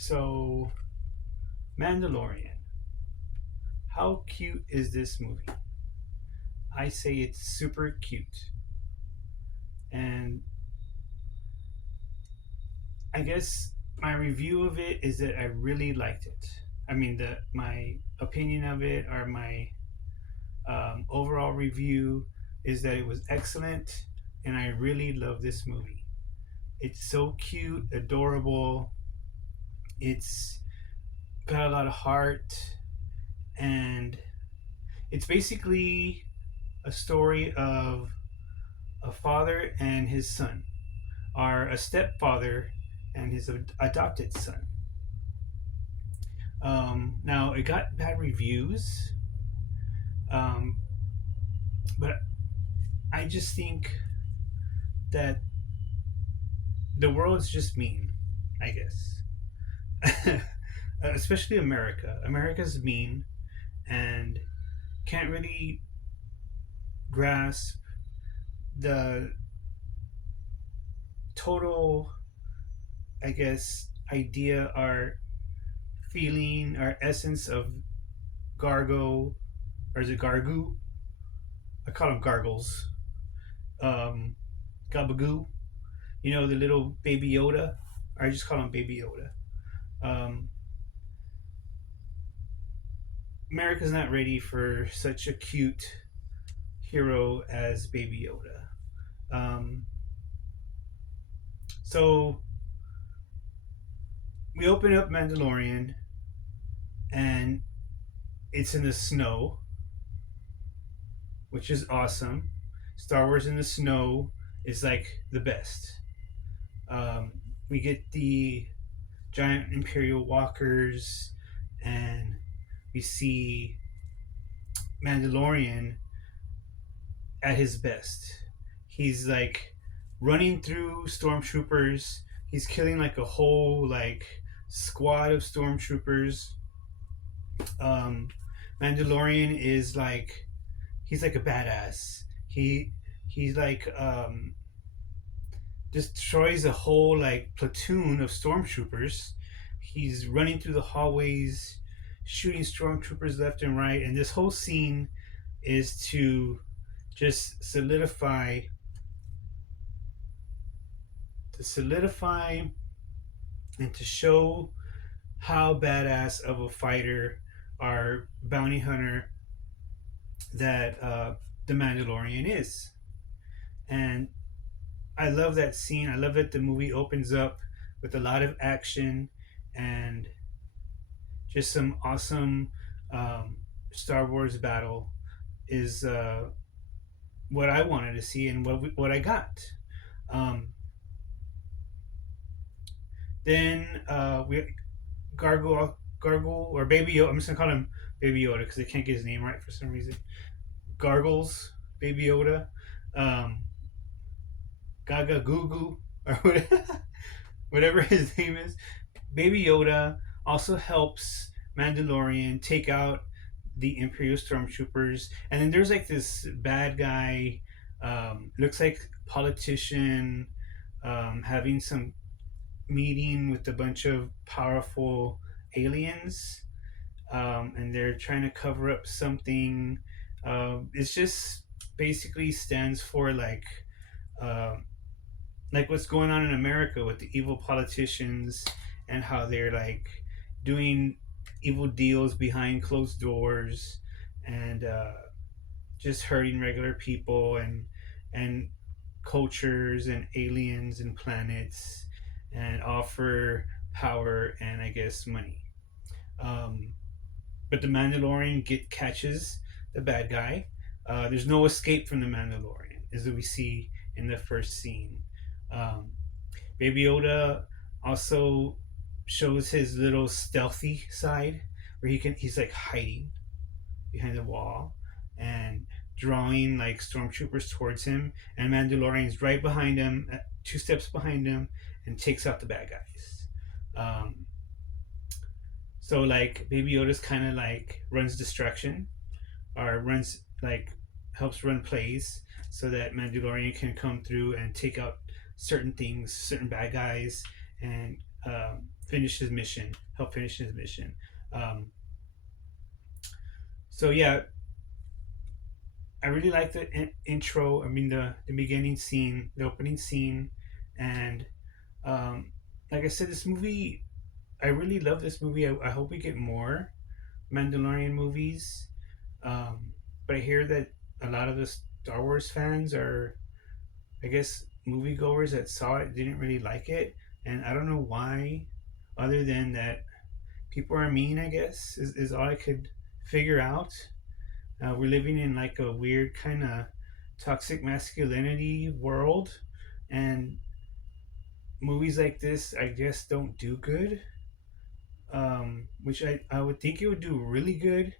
So, Mandalorian. How cute is this movie? I say it's super cute. And I guess my review of it is that I really liked it. I mean, my opinion of it or my overall review is that it was excellent and I really love this movie. It's so cute, adorable. It's got a lot of heart, and it's basically a story of a father and his son, or a stepfather and his adopted son. Now, it got bad reviews, um, but I just think that the world's just mean, I guess. Especially America. America's mean and can't really grasp the total, I guess, idea or feeling or essence of Gargo, or is it Gargu? I call them Gargles. Um, Gabagoo, the little baby Yoda. I just call him Baby Yoda. Um, America's not ready for such a cute hero as Baby Yoda. So we open up Mandalorian, and it's in the snow, which is awesome. Star Wars in the snow is like the best. Um, we get the giant Imperial walkers, and we see Mandalorian at his best. He's like running through stormtroopers. He's killing like a whole like squad of stormtroopers. Um, Mandalorian is like he's like a badass. He's like destroys a whole like platoon of stormtroopers. He's running through the hallways, shooting stormtroopers left and right, and this whole scene is to just solidify and to show how badass of a fighter or bounty hunter that the Mandalorian is. And I love that scene. I love that the movie opens up with a lot of action and just some awesome Star Wars battle is what I wanted to see and what I got. Um, then we Gargle or Baby Yoda. I'm just gonna call him Baby Yoda because I can't get his name right for some reason. Gargles, Baby Yoda, um, Gaga Goo Goo, or whatever his name is. Baby Yoda also helps Mandalorian take out the Imperial Stormtroopers, and then there's like this bad guy, looks like politician, having some meeting with a bunch of powerful aliens, and they're trying to cover up something. It's just basically stands for uh, like what's going on in America with the evil politicians and how they're like doing evil deals behind closed doors and just hurting regular people and cultures and aliens and planets and offer power and I guess money. Um, but the Mandalorian catches the bad guy. There's no escape from the Mandalorian, as we see in the first scene. Um, Baby Yoda also shows his little stealthy side, where he's like hiding behind the wall and drawing like stormtroopers towards him, and Mandalorian's right behind him, 2 steps behind him, and takes out the bad guys. Um, so like Baby Yoda's kind of like runs distraction, or runs like helps run plays so that Mandalorian can come through and take out certain things, certain bad guys, and finish his mission, help finish his mission. Um, so yeah, I really like the intro. I mean the beginning scene, the opening scene, and um, like I said, this movie. I really love this movie. I hope we get more Mandalorian movies. Um, but I hear that a lot of the Star Wars fans are, I guess, moviegoers that saw it didn't really like it, and I don't know why, other than that people are mean. I guess is all I could figure out. We're living in like a weird kind of toxic masculinity world, and movies like this, I guess, don't do good. Which I would think it would do really good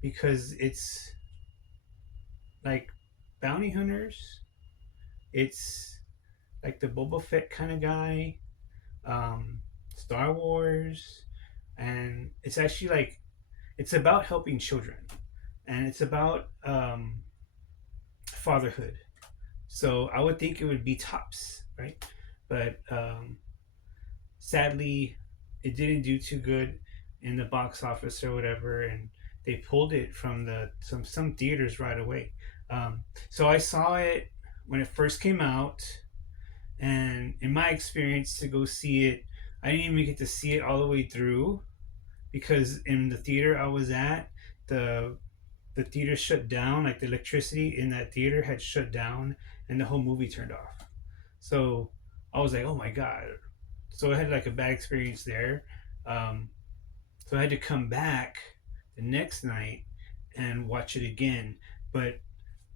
because it's like bounty hunters. It's like the Boba Fett kind of guy, um, Star Wars, and it's actually like it's about helping children, and it's about fatherhood. So I would think it would be tops, right? But sadly, it didn't do too good in the box office or whatever, and they pulled it from the some theaters right away. So I saw it when it first came out, and in my experience to go see it, I didn't even get to see it all the way through because in the theater I was at, the the theater shut down. Like the electricity in that theater had shut down, and the whole movie turned off. So I was like, oh my god. So I had like a bad experience there. Um, so I had to come back the next night and watch it again. But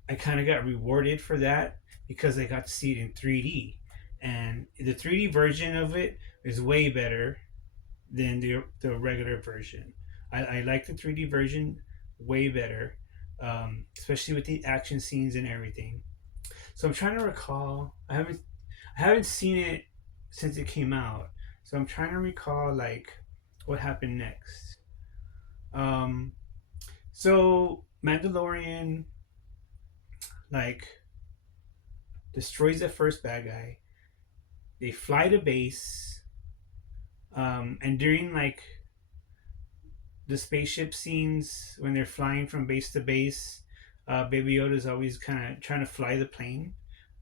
I kind of got rewarded for that because I got to see it in 3D. And the 3D version of it is way better than the regular version. I like the 3D version way better, especially with the action scenes and everything. So I'm trying to recall. I haven't seen it since it came out, so I'm trying to recall like what happened next. Um, so Mandalorian like destroys the first bad guy. They fly to base, and during like the spaceship scenes when they're flying from base to base, Baby Yoda's always kind of trying to fly the plane,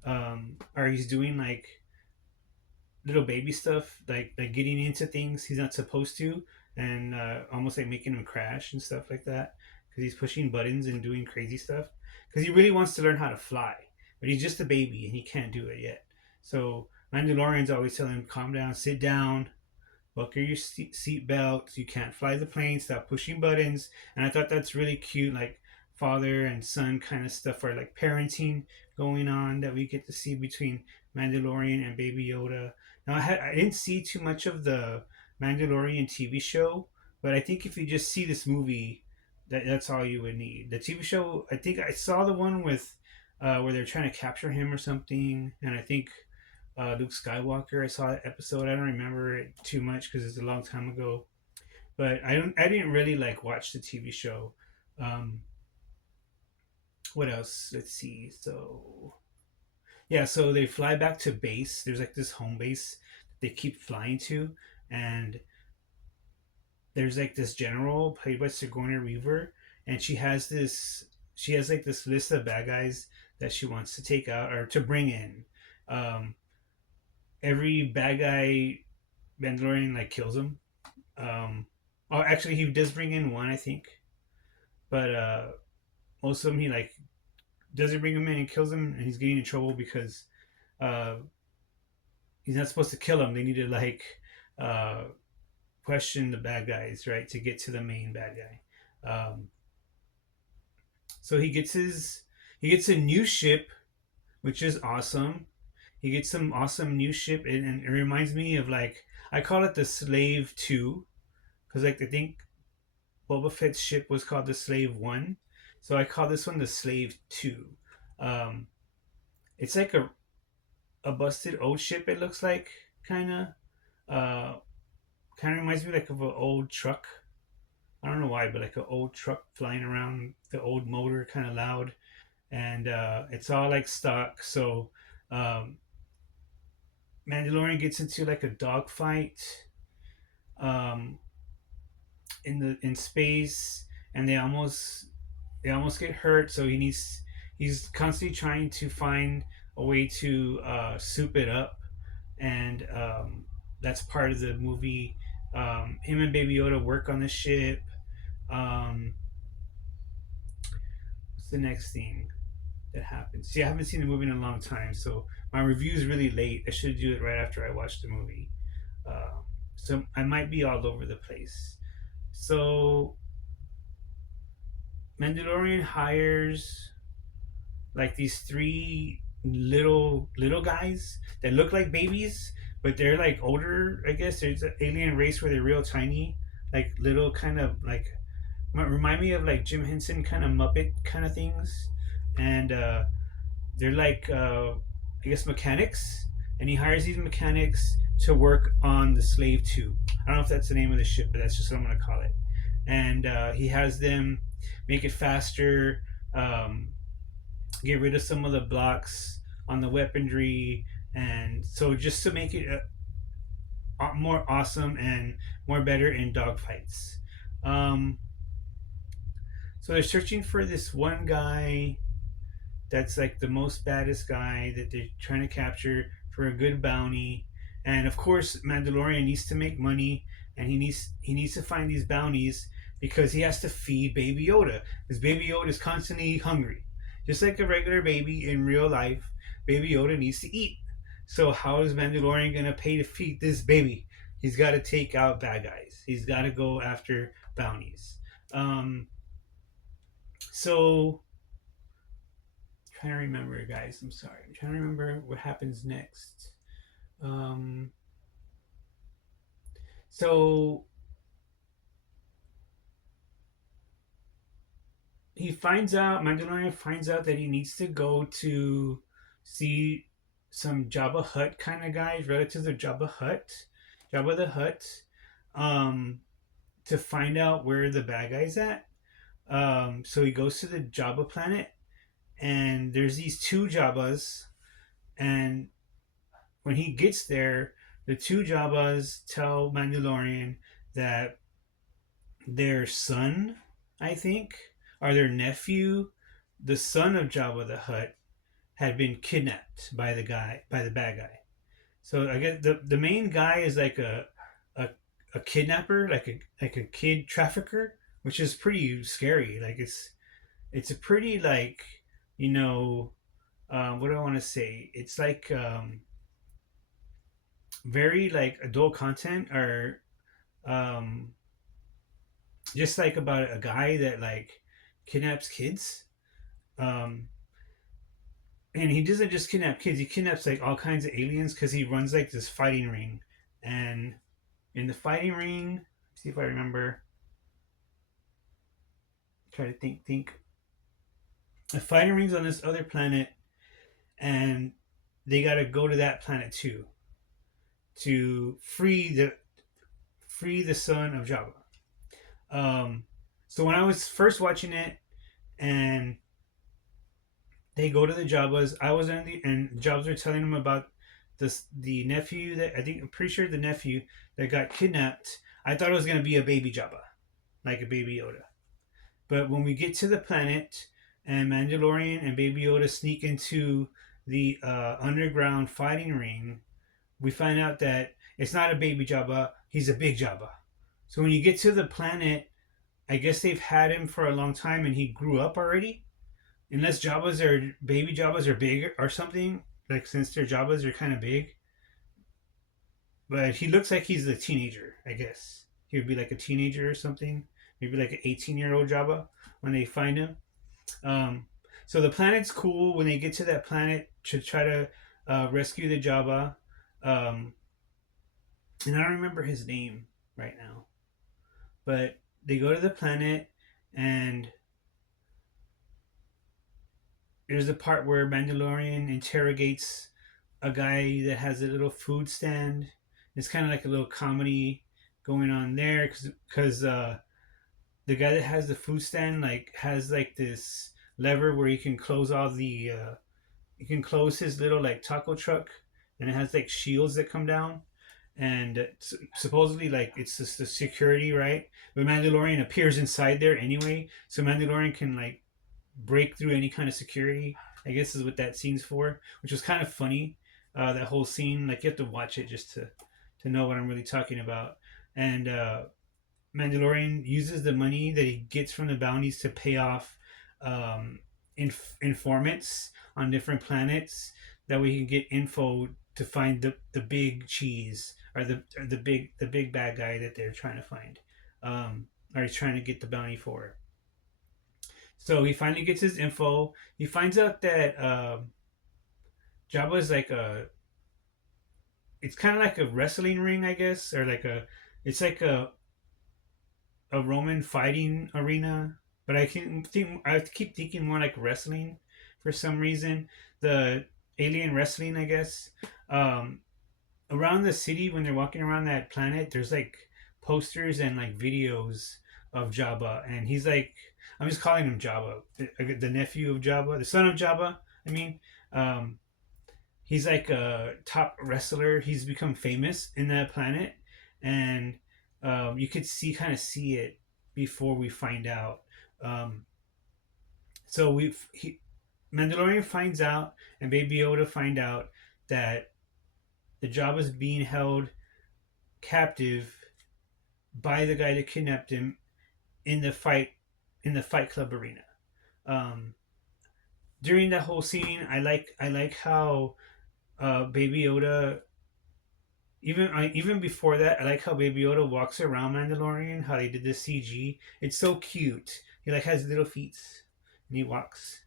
or he's doing like little baby stuff, like getting into things he's not supposed to, and almost like making him crash and stuff like that because he's pushing buttons and doing crazy stuff because he really wants to learn how to fly, but he's just a baby and he can't do it yet. So Mandalorian's always telling him, "Calm down, sit down, buckle your seat belts. You can't fly the plane. Stop pushing buttons." And I thought that's really cute, like father and son kind of stuff, or like parenting going on that we get to see between Mandalorian and Baby Yoda. Now I didn't see too much of the Mandalorian TV show, but I think if you just see this movie, that's all you would need. The TV show, I think I saw the one with where they're trying to capture him or something, and I think Luke Skywalker. I saw that episode. I don't remember it too much because it's a long time ago. But I don't. I didn't really like watch the TV show. Um, what else? Let's see. So yeah, so they fly back to base. There's like this home base they keep flying to, and there's like this general played by Sigourney Weaver, and she has this. She has like this list of bad guys that she wants to take out or to bring in. Um, every bad guy Mandalorian like kills him. Oh, actually, he does bring in one, I think, but most of them he like doesn't bring him in and kills him, and he's getting in trouble because uh, he's not supposed to kill him. They need to like uh, question the bad guys, right, to get to the main bad guy. So he gets a new ship, which is awesome. He gets some awesome new ship, and it reminds me of like I call it the Slave Two, because like I think Boba Fett's ship was called the Slave One, so I call this one the Slave Two. Um, it's like a busted old ship. It looks like kind of uh, kind of reminds me like of an old truck. I don't know why, but like an old truck flying around. The old motor kind of loud, and it's all like stock. So um, Mandalorian gets into like a dogfight um, in space, and they almost get hurt. So he's constantly trying to find a way to soup it up, and that's part of the movie. Him and Baby Yoda work on the ship. Um, what's the next thing that happens? See, I haven't seen the movie in a long time, so my review is really late. I should do it right after I watch the movie. Um, so I might be all over the place. So Mandalorian hires like these three little guys that look like babies, but they're like older. I guess there's an alien race where they're real tiny, like little kind of like remind me of like Jim Henson kind of Muppet kind of things, and they're like I guess mechanics, and he hires these mechanics to work on the Slave Two. I don't know if that's the name of the ship, but that's just what I'm gonna call it. And he has them make it faster, um, get rid of some of the blocks on the weaponry, and so just to make it more awesome and more better in dogfights. Um, so they're searching for this one guy that's like the most baddest guy that they're trying to capture for a good bounty. And of course, Mandalorian needs to make money, and he needs to find these bounties because he has to feed Baby Yoda. Because Baby Yoda is constantly hungry, just like a regular baby in real life. Baby Yoda needs to eat. So how is Mandalorian gonna pay to feed this baby? He's got to take out bad guys. He's got to go after bounties. Um, so trying to remember, guys. I'm sorry. I'm trying to remember what happens next. Um, so Mandalorian finds out that he needs to go to see some Jabba Hutt kind of guys, relatives of Jabba the Hutt, um, to find out where the bad guy's at. So he goes to the Jabba planet, and there's these two Jabbas, and when he gets there, the two Jabbas tell Mandalorian that their son, I think, or their nephew, the son of Jabba the Hutt, had been kidnapped by the bad guy. So I guess the main guy is like a, a kidnapper, like a kid trafficker, which is pretty scary. Like it's a pretty like you know what do I want to say? It's like very like adult content or um, just like about a guy that like kidnaps kids. Um, and he doesn't just kidnap kids; he kidnaps like all kinds of aliens because he runs like this fighting ring. And in the fighting ring, see if I remember. Try to think. The fighting ring's on this other planet, and they got to go to that planet too to free the son of Jabba. Um, so when I was first watching it, and they go to the Jabbas. I was in the and Jabbas were telling him about the nephew that I think I'm pretty sure the nephew that got kidnapped. I thought it was gonna be a baby Jabba, like a baby Yoda. But when we get to the planet and Mandalorian and Baby Yoda sneak into the underground fighting ring, we find out that it's not a baby Jabba, he's a big Jabba. So when you get to the planet, I guess they've had him for a long time and he grew up already. Unless Jabbas are baby Jabbas are big or something, like since their Jabbas are kind of big. But he looks like he's a teenager, I guess. He would be like a teenager or something. Maybe like an 18-year-old Jabba when they find him. Um, so the planet's cool when they get to that planet to try to rescue the Jabba. Um, and I don't remember his name right now. But they go to the planet, and there's a part where Mandalorian interrogates a guy that has a little food stand. It's kind of like a little comedy going on there because the guy that has the food stand like has like this lever where he can close all the he can close his little like taco truck, and it has like shields that come down. and supposedly like it's just the security, right? But Mandalorian appears inside there anyway, so Mandalorian can like break through any kind of security. I guess is what that scene's for, which was kind of funny. That whole scene, like you have to watch it just to know what I'm really talking about. And Mandalorian uses the money that he gets from the bounties to pay off um, informants on different planets. That way he can get info to find the big cheese or the big bad guy that they're trying to find. Or he's trying to get the bounty for. So he finally gets his info. He finds out that Jabba is like a. It's kind of like a wrestling ring, I guess, or like a. It's like a Roman fighting arena, but I keep thinking more like wrestling for some reason. The alien wrestling, I guess. Um, Around the city when they're walking around that planet, there's like posters and like videos of Jabba, and he's like, I'm just calling him Jabba, the nephew of Jabba, the son of Jabba. I mean, um, he's like a top wrestler. He's become famous in that planet, and you could see it before we find out. Um, so Mandalorian finds out, and Baby Yoda find out that the Jabba's being held captive by the guy that kidnapped him in the Fight Club arena. Um, During that whole scene, I like how Baby Yoda even before that, I like how Baby Yoda walks around Mandalorian. How they did the CG. It's so cute. He like has little feet, and he walks.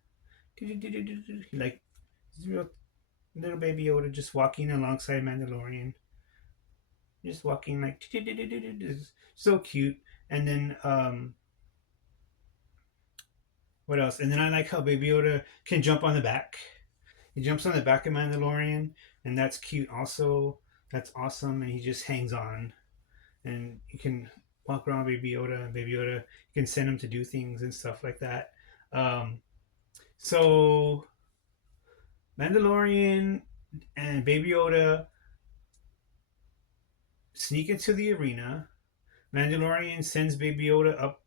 He like little Baby Yoda just walking alongside Mandalorian, just walking like so cute. And then what else? And then I like how Baby Yoda can jump on the back. He jumps on the back of Mandalorian, and that's cute. Also, that's awesome. And he just hangs on, and you can walk around Baby Yoda, and Baby Yoda you can send him to do things and stuff like that. Um, so Mandalorian and Baby Yoda sneak into the arena. Mandalorian sends Baby Yoda up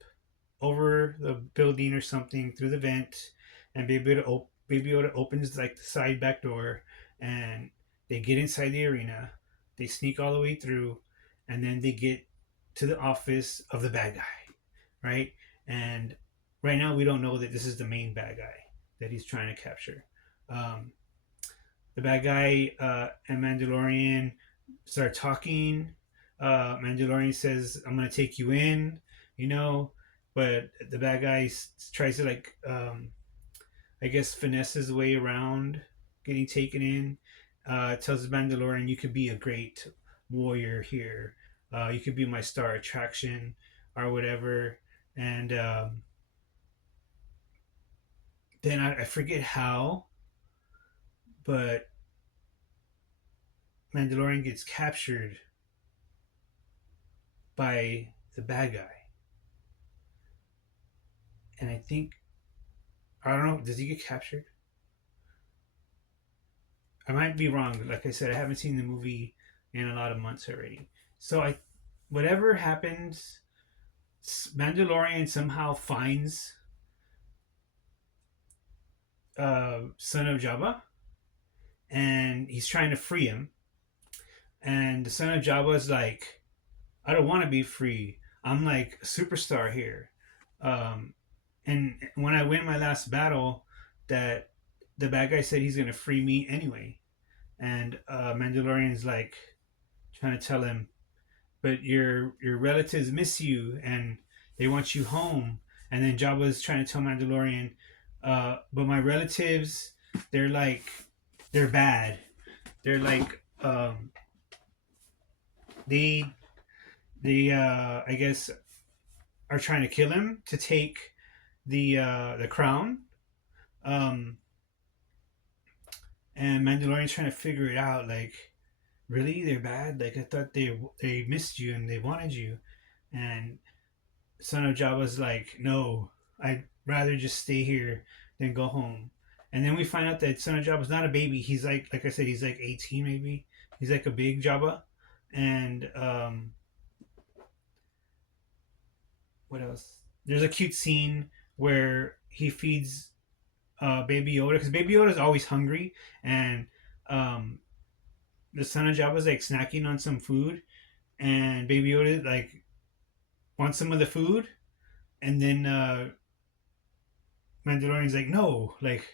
over the building or something through the vent, and Baby Yoda opens like the side back door, and they get inside the arena. They sneak all the way through, and then they get to the office of the bad guy, right? And right now we don't know that this is the main bad guy that he's trying to capture. Um, the bad guy and Mandalorian start talking. Mandalorian says, "I'm gonna take you in," you know, but the bad guy tries to like, I guess, finesse his way around getting taken in. Tells the Mandalorian, "You could be a great warrior here. You could be my star attraction, or whatever." And then I forget how, but Mandalorian gets captured by the bad guy, and I don't know. Does he get captured? I might be wrong. Like I said, I haven't seen the movie in a lot of months already. So whatever happens, Mandalorian somehow finds Son of Jabba, and he's trying to free him. And the Son of Jabba is like, I don't want to be free. I'm like a superstar here. Um, and when I win my last battle, that the bad guy said he's gonna free me anyway. And Mandalorian's like trying to tell him, but your relatives miss you and they want you home. And then Jabba's trying to tell Mandalorian, but my relatives, they're like, they're bad. They're like, they I guess are trying to kill him to take the crown. Um, and Mandalorian's trying to figure it out. Like, really, they're bad. Like I thought they missed you and they wanted you. And Son of Jabba's like, no, I'd rather just stay here than go home. And then we find out that Son of Jabba's not a baby. He's like I said, he's like 18 maybe. He's like a big Jabba. And what else? There's a cute scene where he feeds Baby Yoda because Baby Yoda is always hungry, and um, the son of Jabba's like snacking on some food, and Baby Yoda like wants some of the food, and then Mandalorian's like, no, like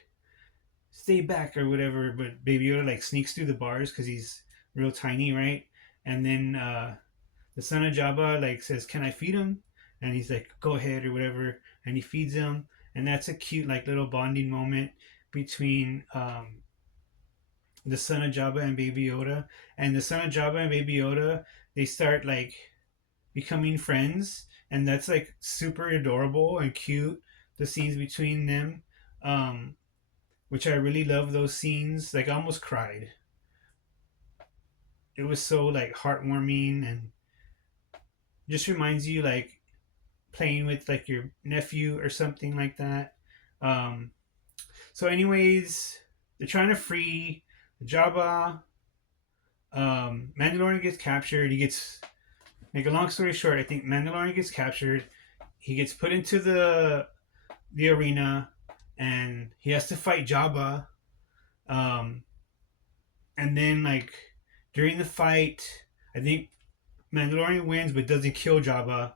stay back or whatever. But Baby Yoda like sneaks through the bars because he's real tiny, right? And then the son of Jabba like says, "Can I feed him?" And he's like, "Go ahead" or whatever, and he feeds him, and that's a cute like little bonding moment between the son of Jabba and Baby Yoda. And the son of Jabba and Baby Yoda, they start like becoming friends, and that's like super adorable and cute. The scenes between them, um, which I really love those scenes. Like I almost cried. It was so like heartwarming and just reminds you like playing with like your nephew or something like that. Um, so, anyways, they're trying to free Jabba. Mandalorian gets captured. He gets make a long story short. I think Mandalorian gets captured. He gets put into the arena, and he has to fight Jabba. Um, and then like during the fight, I think Mandalorian wins but doesn't kill Jabba.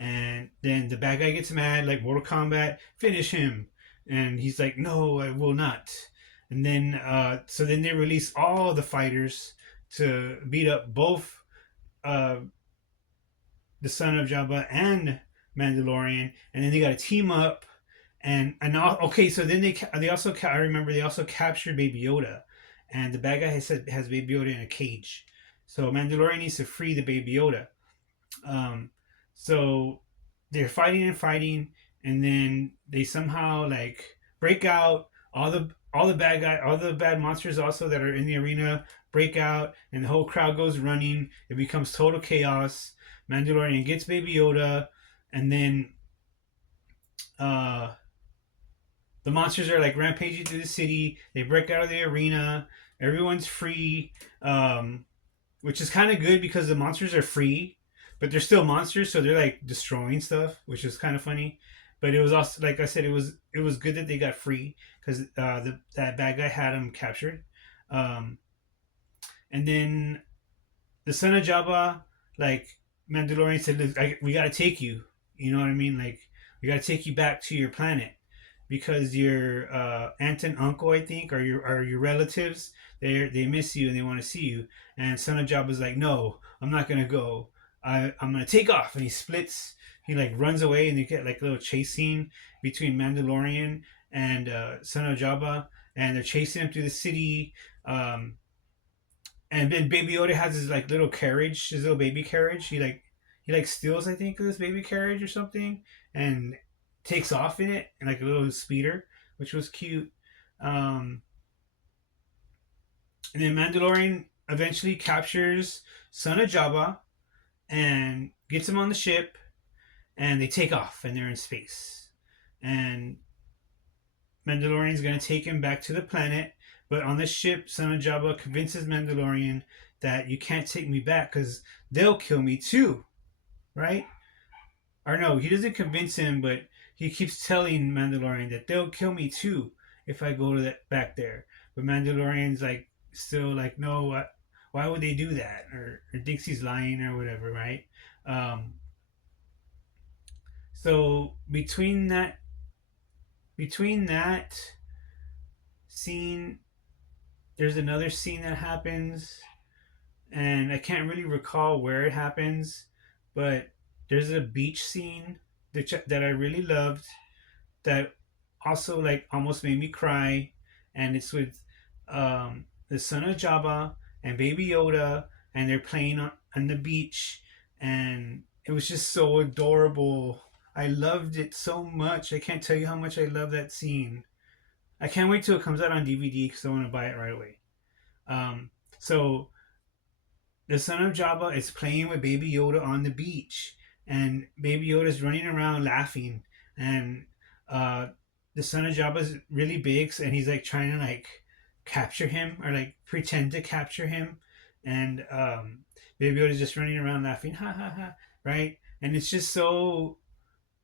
And then the bad guy gets mad, like Mortal Kombat, finish him. And he's like, no, I will not. And then, so then they release all the fighters to beat up both uh, the son of Jabba and Mandalorian. And then they got to team up. Okay, so then they also I remember they also captured Baby Yoda, and the bad guy has Baby Yoda in a cage. So Mandalorian needs to free the Baby Yoda. Um, so they're fighting and fighting, and then they somehow like break out. All the bad monsters also that are in the arena break out, and the whole crowd goes running. It becomes total chaos. Mandalorian gets Baby Yoda, and then uh, the monsters are like rampaging through the city. They break out of the arena. Everyone's free. Which is kind of good because the monsters are free, but they're still monsters, so they're like destroying stuff, which is kind of funny. But it was also, like I said, it was good that they got free because that bad guy had them captured. Um, and then the son of Jabba, like Mandalorian said, we gotta take you. You know what I mean? Like we gotta take you back to your planet because your aunt and uncle, I think, or your relatives, they miss you and they want to see you. And son of Jabba's like, no, I'm not gonna go. I'm gonna take off, and he splits. He like runs away, and you get like a little chase scene between Mandalorian and son of Jabba, and they're chasing him through the city. Um, and then Baby Yoda has his like little carriage, his little baby carriage. He like steals, I think, this baby carriage or something, and takes off in it, and like a little speeder, which was cute. Um, and then Mandalorian eventually captures Son of Jabba and gets him on the ship, and they take off, and they're in space. And Mandalorian's gonna take him back to the planet, but on the ship, Son of Jabba convinces Mandalorian that you can't take me back because they'll kill me too, right? Or no, he doesn't convince him, but he keeps telling Mandalorian that they'll kill me too if I go to that back there. But Mandalorian's like still like, no, why would they do that? Or thinks he's lying or whatever, right? Um, so between that scene, there's another scene that happens, and I can't really recall where it happens, but there's a beach scene that I really loved that also like almost made me cry, and it's with the son of Jabba and Baby Yoda, and they're playing on the beach, and it was just so adorable. I loved it so much. I can't tell you how much I love that scene. I can't wait till it comes out on DVD because I want to buy it right away. Um, so the son of Jabba is playing with Baby Yoda on the beach, and Baby Yoda is running around laughing, and uh, the son of Jabba is really big, and he's like trying to like capture him or like pretend to capture him, and Baby Yoda's just running around laughing, ha ha ha, right? And it's just so,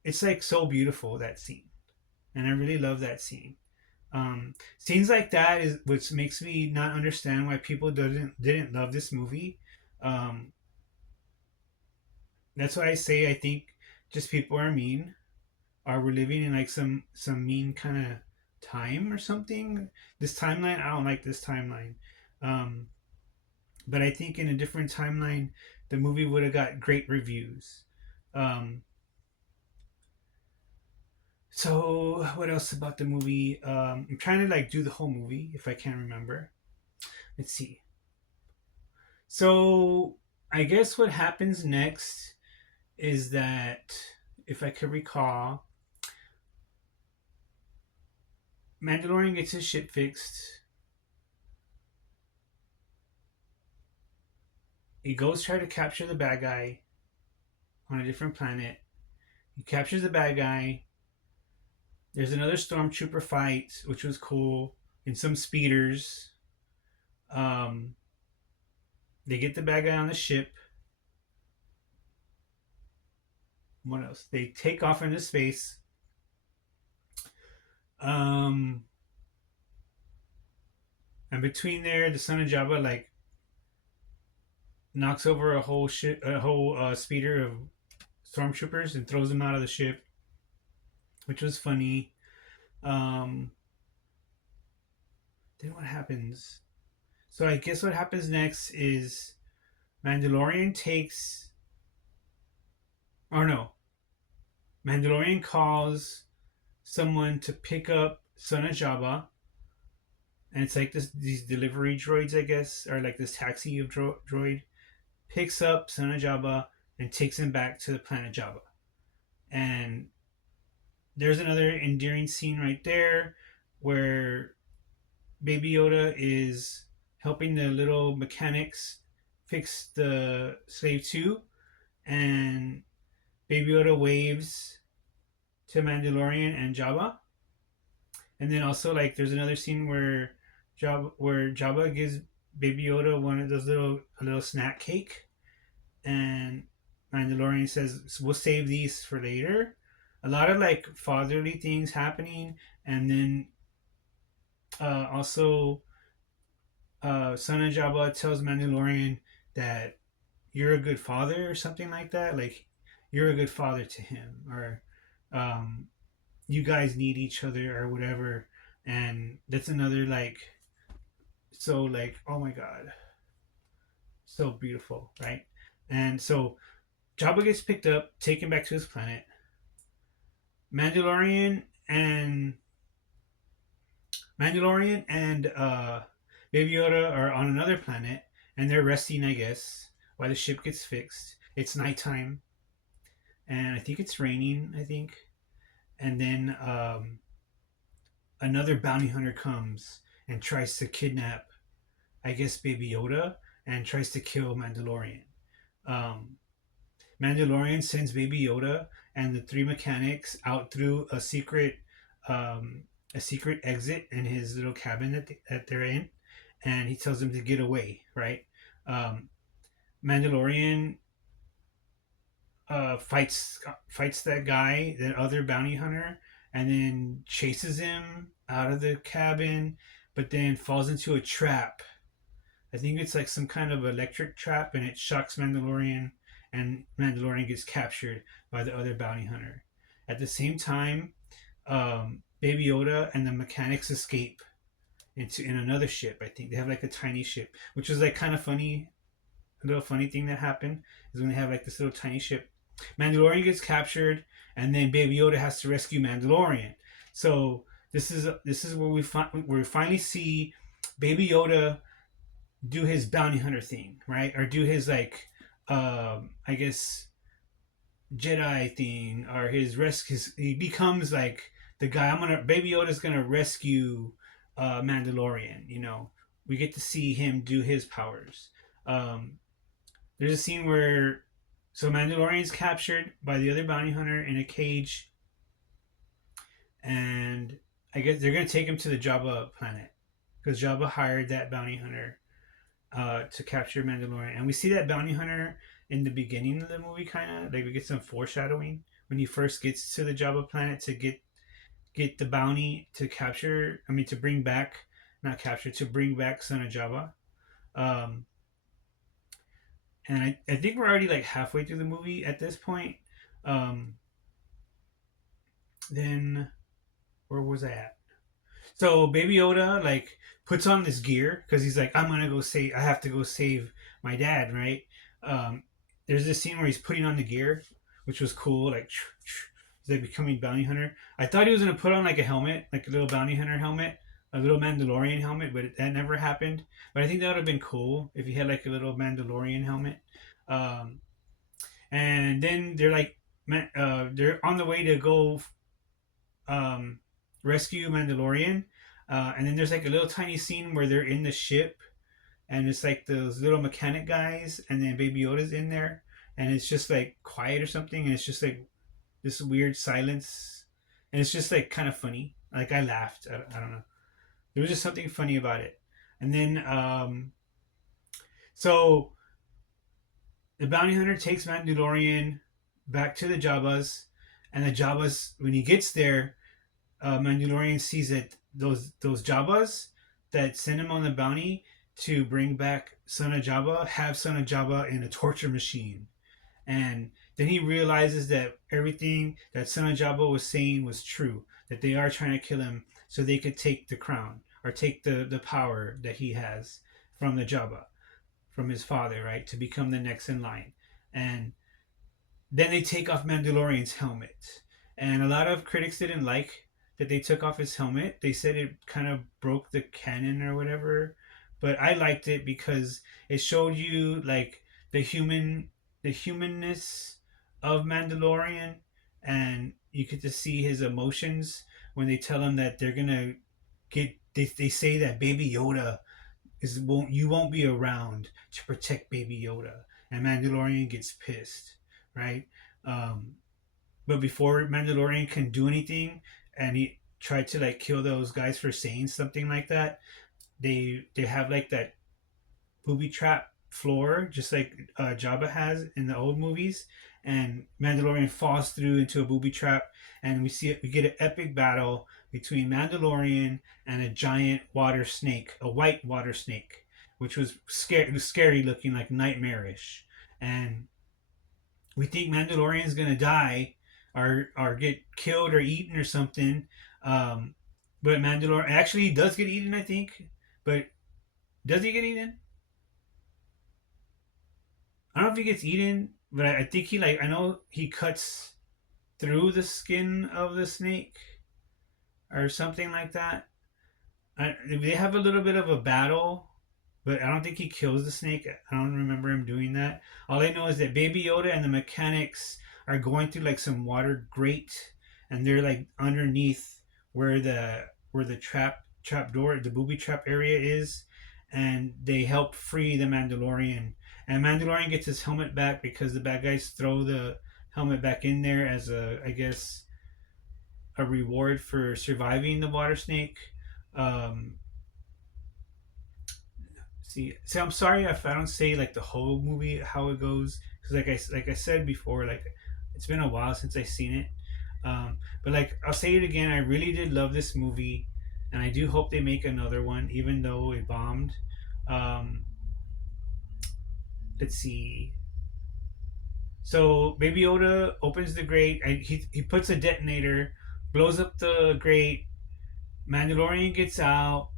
it's like so beautiful, that scene, and I really love that scene. Scenes like that is which makes me not understand why people didn't love this movie. Um, that's why I say I think just people are mean, or we're living in like some mean kind of time or something. This timeline, I don't like this timeline. Um, but I think in a different timeline, the movie would have got great reviews. Um, so what else about the movie? I'm trying to like do the whole movie if I can remember. Let's see. So I guess what happens next is that, if I could recall, Mandalorian gets his ship fixed. He goes try to capture the bad guy on a different planet. He captures the bad guy. There's another stormtrooper fight, which was cool, and some speeders. Um, they get the bad guy on the ship. What else? They take off into space. Um, and between there, the son of Jabba like knocks over a whole speeder of stormtroopers and throws them out of the ship, which was funny. Um, then what happens? So I guess what happens next is Mandalorian takes, or no, Mandalorian calls someone to pick up Son of Jabba, and it's like these delivery droids, I guess, or like this taxi of droid picks up Son of Jabba and takes him back to the planet Jabba. And there's another endearing scene right there where Baby Yoda is helping the little mechanics fix the Slave 2, and Baby Yoda waves to Mandalorian and Jabba. And then also like there's another scene where Jabba gives Baby Yoda one of those a little snack cake, and Mandalorian says we'll save these for later. A lot of like fatherly things happening, and then also Son of Jabba tells Mandalorian that you're a good father or something like that. Like you're a good father to him, or um, you guys need each other or whatever. And that's another like, so like, oh my god, so beautiful, right? And so Jabba gets picked up, taken back to his planet. Mandalorian and Mandalorian and Baby Yoda are on another planet, and they're resting, I guess, while the ship gets fixed. It's nighttime, and I think it's raining. I think, and then another bounty hunter comes and tries to kidnap, I guess, Baby Yoda, and tries to kill Mandalorian. Um, Mandalorian sends Baby Yoda and the three mechanics out through um, a secret exit in his little cabin that they're in, and he tells them to get away. Right? Um, Mandalorian fights that guy, that other bounty hunter, and then chases him out of the cabin, but then falls into a trap. I think it's like some kind of electric trap, and it shocks Mandalorian, and Mandalorian gets captured by the other bounty hunter. At the same time, Baby Yoda and the mechanics escape in another ship. I think they have like a tiny ship, which is like kind of funny. A little funny thing that happened is when they have like this little tiny ship. Mandalorian gets captured, and then Baby Yoda has to rescue Mandalorian. So this is where we finally see Baby Yoda do his bounty hunter thing, right? Or do his like, I guess, Jedi thing, or his rescue. He becomes like the guy. Baby Yoda's gonna rescue Mandalorian. We get to see him do his powers. Um, there's a scene where Mandalorian's captured by the other bounty hunter in a cage, and I guess they're gonna take him to the Jabba planet because Jabba hired that bounty hunter. to capture Mandalorian, and we see that bounty hunter in the beginning of the movie, kind of like we get some foreshadowing when he first gets to the Jabba planet to get the bounty to capture. I mean, to bring back, not capture, to bring back Son of Jabba. Um, and I think we're already like halfway through the movie at this point. Um, then where was I at? So Baby Yoda like puts on this gear because he's like, I'm gonna go save. I have to go save my dad, right? Um, there's this scene where he's putting on the gear, which was cool. Like, he's like becoming bounty hunter. I thought he was gonna put on like a helmet, like a little bounty hunter helmet, a little Mandalorian helmet, but that never happened. But I think that would have been cool if he had like a little Mandalorian helmet. Um, and then they're like, they're on the way to go um, rescue Mandalorian. And then there's like a little tiny scene where they're in the ship, and it's like those little mechanic guys, and then Baby Yoda's in there, and it's just like quiet or something, and it's just like this weird silence, and it's just like kind of funny. Like I laughed. I don't know. There was just something funny about it. And then so the bounty hunter takes Mandalorian back to the Jabbas, and the Jabbas, when he gets there, Mandalorian sees that those Jabbas that send him on the bounty to bring back Son of Jabba have Son of Jabba in a torture machine, and then he realizes that everything that Son of Jabba was saying was true. That they are trying to kill him so they could take the crown or take the power that he has from the Jabba, from his father, right, to become the next in line. And then they take off Mandalorian's helmet. And a lot of critics didn't like that they took off his helmet. They said it kind of broke the canon or whatever. But I liked it because it showed you like the humanness of Mandalorian, and you get to see his emotions when they tell him that they're gonna they say that Baby Yoda won't be around to protect Baby Yoda, and Mandalorian gets pissed, right? Um, but before Mandalorian can do anything, and he tried to like kill those guys for saying something like that, they have like that booby trap floor, just like Jabba has in the old movies, and Mandalorian falls through into a booby trap, and we get an epic battle between Mandalorian and a giant water snake, a white water snake, which was scary looking, like nightmarish, and we think Mandalorian's gonna die or get killed or eaten or something. Um, but Mandalorian actually does get eaten, I think. But does he get eaten? I don't know if he gets eaten, but I think he like I know he cuts through the skin of the snake or something like that. They have a little bit of a battle, but I don't think he kills the snake. I don't remember him doing that. All I know is that Baby Yoda and the mechanics are going through like some water grate, and they're like underneath where the trap door, the booby trap area is, and they help free the Mandalorian. And Mandalorian gets his helmet back because the bad guys throw the helmet back in there as a, I guess, a reward for surviving the water snake. Um, see, I'm sorry if I don't say like the whole movie how it goes, because like I said before, like it's been a while since I've seen it. But like I'll say it again, I really did love this movie, and I do hope they make another one, even though it bombed. Um, let's see. So Baby Yoda opens the grate. He puts a detonator, blows up the grate. Mandalorian gets out.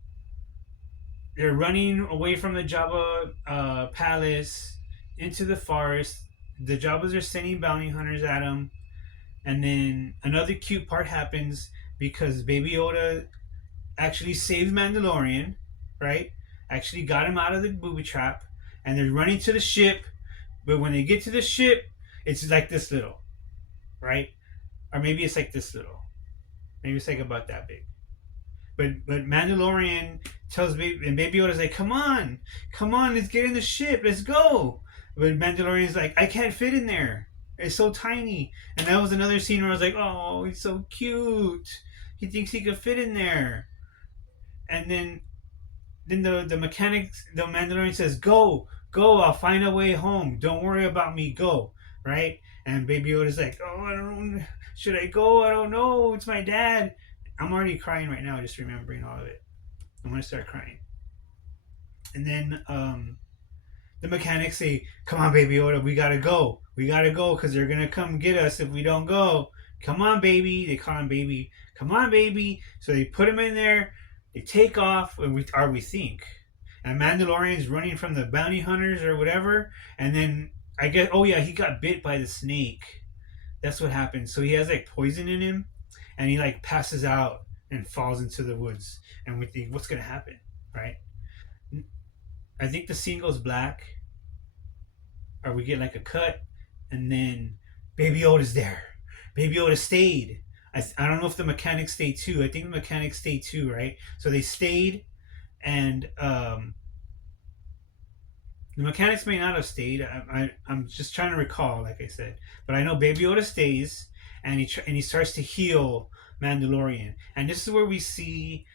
They're running away from the Jabba palace into the forest. The Jabbas are sending bounty hunters at them. And then another cute part happens because Baby Yoda actually saved Mandalorian, right? Actually got him out of the booby trap. And they're running to the ship. But when they get to the ship, it's like this little, right? Or maybe it's like this little. Maybe it's like about that big. But Mandalorian tells Baby, and Baby Yoda's like, come on, let's get in the ship, let's go. But Mandalorian's like, I can't fit in there. It's so tiny. And that was another scene where I was like, oh, he's so cute. He thinks he could fit in there. And then then the Mandalorian says, "Go, go! I'll find a way home. Don't worry about me. Go." Right? And Baby Yoda's like, "Oh, I don't. Should I go? I don't know. It's my dad." I'm already crying right now, just remembering all of it. I'm gonna start crying. And then the mechanics say, "Come on, Baby Yoda, we gotta go. We gotta go because they're gonna come get us if we don't go. Come on, baby." They call him baby. Come on, baby. So they put him in there. They take off, and we think, and Mandalorian's running from the bounty hunters or whatever. And then I guess, oh yeah, he got bit by the snake. That's what happened. So he has like poison in him, and he like passes out and falls into the woods. And we think, what's gonna happen, right? I think the scene goes black, or we get like a cut, and then Baby Yoda's there. Baby Yoda stayed. I don't know if the mechanics stayed too. I think the mechanics stayed too, right? So they stayed, and the mechanics may not have stayed. I'm just trying to recall, like I said, but I know Baby Yoda stays, and he starts to heal Mandalorian, and this is where we see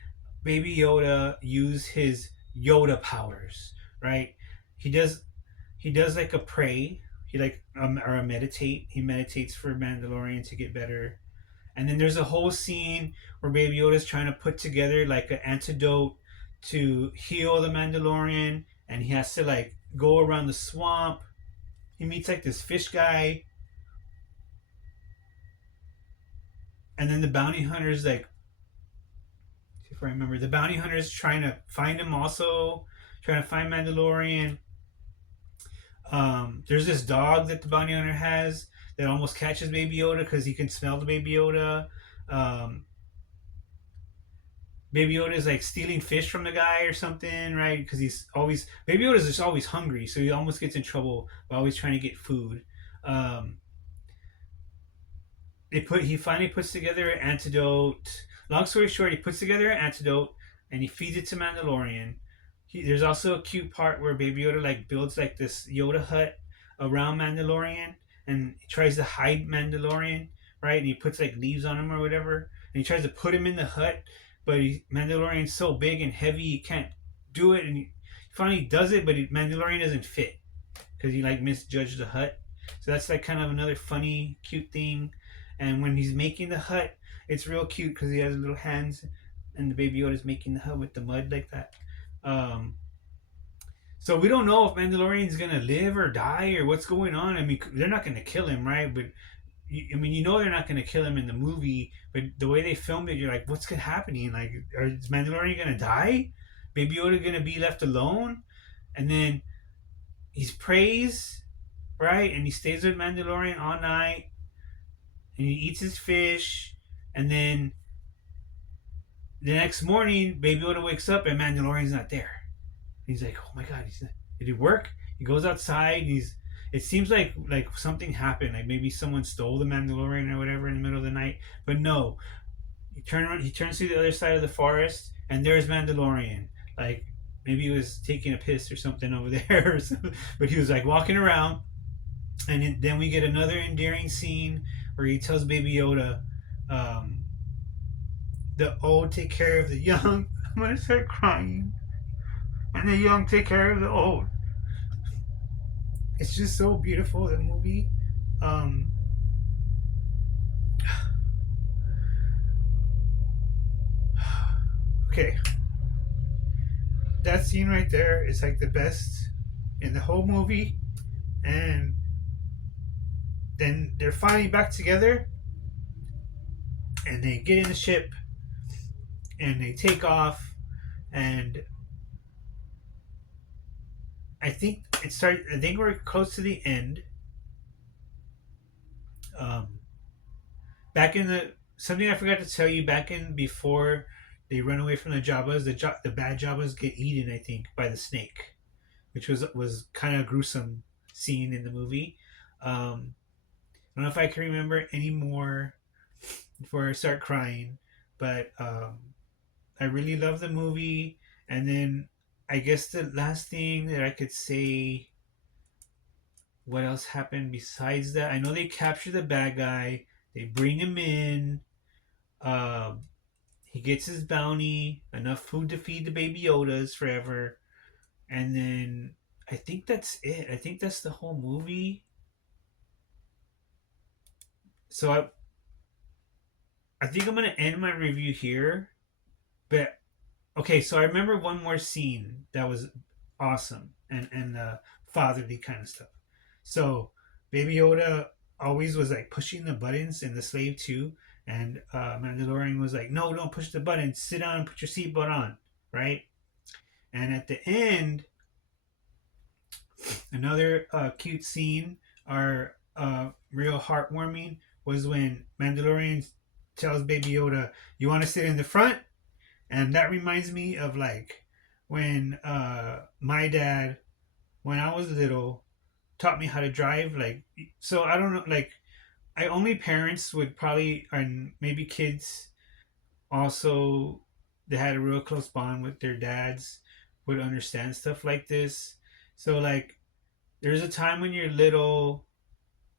Baby Yoda use his Yoda powers, right? He does like a pray. He like or a meditate. He meditates for Mandalorian to get better. And then there's a whole scene where Baby Yoda's trying to put together like an antidote to heal the Mandalorian, and he has to like go around the swamp. He meets like this fish guy, and then the bounty hunters like, if I remember, the bounty hunters trying to find him also, trying to find Mandalorian. There's this dog that the bounty hunter has that almost catches Baby Yoda because he can smell the Baby Yoda. Um, Baby Yoda is like stealing fish from the guy or something, right? Because he's always Baby Yoda is just always hungry, so he almost gets in trouble by always trying to get food. Um, he finally puts together an antidote. Long story short, he puts together an antidote and he feeds it to Mandalorian. There's also a cute part where Baby Yoda like builds like this Yoda hut around Mandalorian and he tries to hide Mandalorian, right? And he puts like leaves on him or whatever, and he tries to put him in the hut, but Mandalorian's so big and heavy he can't do it, and he finally does it, but Mandalorian doesn't fit because he like misjudged the hut. So that's like kind of another funny, cute thing. And when he's making the hut, it's real cute because he has little hands, and the Baby Yoda's making the hut with the mud like that. Um, so we don't know if Mandalorian's gonna live or die or what's going on. I mean, they're not gonna kill him, right? But I mean, you know, they're not gonna kill him in the movie. But the way they filmed it, you're like, what's happening? Like, is Mandalorian gonna die? Baby Yoda gonna be left alone? And then he's prays, right? And he stays with Mandalorian all night, and he eats his fish, and then the next morning, Baby Yoda wakes up and Mandalorian's not there. He's like, "Oh my god, did he work?" He goes outside. It seems like something happened. Like maybe someone stole the Mandalorian or whatever in the middle of the night. But no, he turns to the other side of the forest, and there's Mandalorian. Like maybe he was taking a piss or something over there, but he was like walking around. And then we get another endearing scene where he tells Baby Yoda, um, "The old take care of the young." I'm gonna start crying. And the young take care of the old. It's just so beautiful, the movie. Um, okay, that scene right there is like the best in the whole movie. And then they're finally back together, and they get in the ship, and they take off, and I think it started. I think we're close to the end. Um, back in the something I forgot to tell you, back in before they run away from the Jawas, the bad Jawas get eaten, I think, by the snake, which was kind of gruesome scene in the movie. I don't know if I can remember any more before I start crying, but I really love the movie. And then I guess the last thing that I could say, what else happened besides that? I know they capture the bad guy. They bring him in. Uh, he gets his bounty, enough food to feed the baby Yodas forever, and then I think that's it. I think that's the whole movie. So I think I'm gonna end my review here. But okay, so I remember one more scene that was awesome and fatherly kind of stuff. So Baby Yoda always was like pushing the buttons in the slave too, and Mandalorian was like, "No, don't push the button. Sit down and put your seatbelt on." Right? And at the end, another cute scene, or real heartwarming, was when Mandalorian tells Baby Yoda, "You want to sit in the front?" And that reminds me of like when my dad, when I was little, taught me how to drive. Like, so I don't know, like, I only parents would probably, and maybe kids also, they had a real close bond with their dads, would understand stuff like this. So like, there's a time when you're little,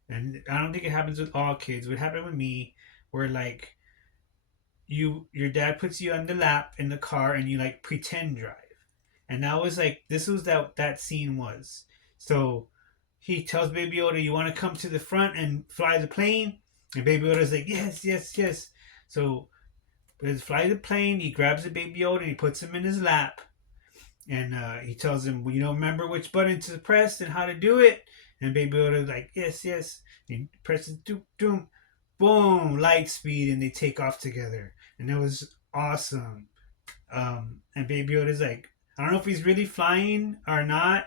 and I don't think it happens with all kids. What happened with me, where like your dad puts you on the lap in the car and you like pretend drive. And that was like, this was that scene was. So he tells Baby Yoda, "You want to come to the front and fly the plane?" And Baby Yoda's like, "Yes, yes, yes." So let's fly the plane. He grabs the Baby Yoda and he puts him in his lap. And he tells him, "Well, remember which button to press and how to do it?" And Baby Yoda's like, "Yes, yes." And he presses, doom, doom, boom, light speed, and they take off together. And it was awesome. And Baby Yoda's like, I don't know if he's really flying or not,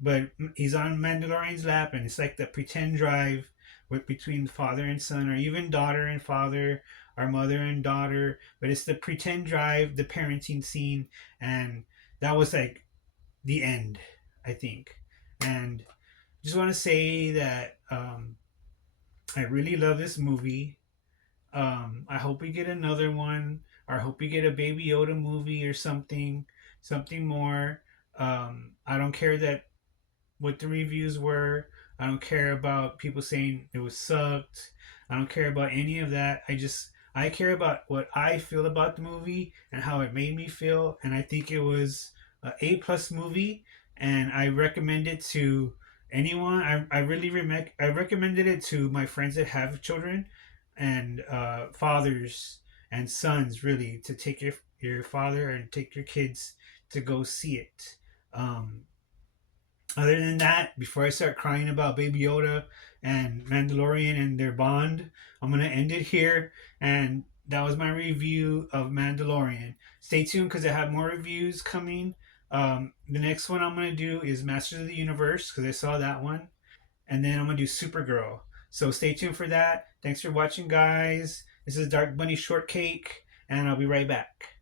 but he's on Mandalorian's lap, and it's like the pretend drive with between father and son, or even daughter and father, or mother and daughter. But it's the pretend drive, the parenting scene, and that was like the end, I think. And just want to say that I really love this movie. I hope we get another one, or I hope we get a Baby Yoda movie or something more. I don't care that what the reviews were. I don't care about people saying it was sucked. I don't care about any of that. I care about what I feel about the movie and how it made me feel. And I think it was a plus movie, and I recommend it to anyone. I recommended it to my friends that have children, and fathers and sons, really, to take your father and take your kids to go see it. Um, Other than that, before I start crying about Baby Yoda and Mandalorian and their bond, I'm gonna end it here. And that was my review of Mandalorian. Stay tuned because I have more reviews coming. The next one I'm gonna do is Masters of the Universe because I saw that one, and then I'm gonna do Supergirl. So stay tuned for that. Thanks for watching, guys. This is Dark Bunny Shortcake, and I'll be right back.